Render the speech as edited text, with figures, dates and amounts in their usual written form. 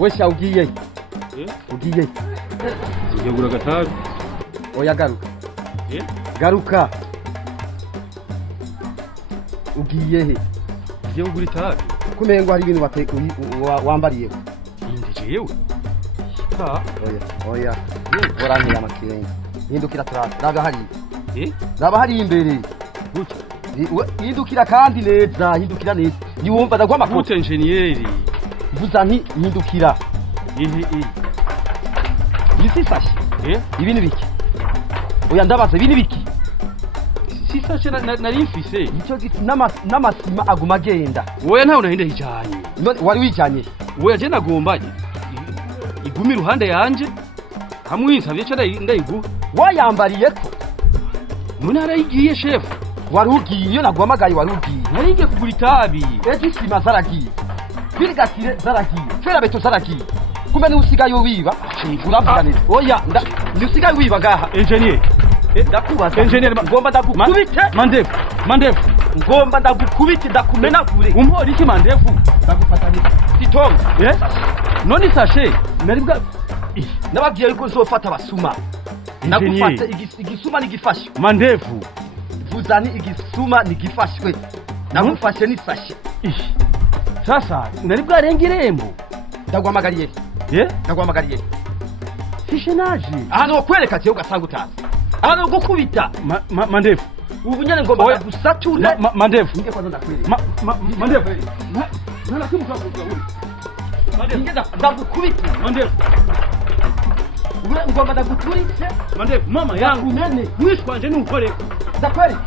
Wesha ugiye. Ugiye. Ugiye gura gatabi. Oya garuka. Garuka. Ugiye he? Ugiye gura itabi. Kumengo hari ibintu wambariye. Indije yewe. Oya. Waranteye amakirenga. Hindukira turasa. Raba hari. Raba hari imbere. Gutya. Hindukira kandi neza, hindukira neza. Niwumva ndagwa makuru. Gute engineer. Vuza nti hindukira. Isi sashi. Ibi ni biki? Oya ndabaza ibi ni biki? Si sashi nari mfise. Nicyo n'amasima aguma agenda. Wowe ntawe nahinde hijanye. Wari wijanye. Wowe je nagomba igumi ruhande yanje. Hamwe insabye cyo ndayiguha. Wayambariye ko. None arayigiye chef. Wari ugiye naguhamagaye wari ugiye. Naringiye kugura itabi. Ejo sima zaragiye. Birigakire zaragiye. Fera beto zaragiye. Kumbe ni usigaye wiba. Uravuga neza. Oya ni usigaye wiba gaha. Engineer. Ndakubaza. Engineer ngomba ndagukubite. Mandefu. Ngomba ndagukubite ndakumenagure. Umpora iki mandefu? Ndagufata neza. Titongo. None sashe. Naribwa nababwiye yuko nzofata abasuma. Ndagufata igisuma nigifashe. Mandefu. Vuzani igisuma nigifashwe. Nagufashe ni sashe. Sasa naribwa renga irembo. Ndaguhamagariye. Ndaguhamagariye. Fishe naje. Hano okwereka cyo ugasanga utazi. Hano gukubita. Mandefu. Ubu nyane ngomba gusature. Mandefu. Nge kwanza ndakwereka. Mandefu. Nana kimuka uri. Mandefu. Ndagukubita. Mandefu. Ngomba ndaguturitse. Mandefu mama yangu. Nene. Mwishwanje n'ukore. Ndakwereka.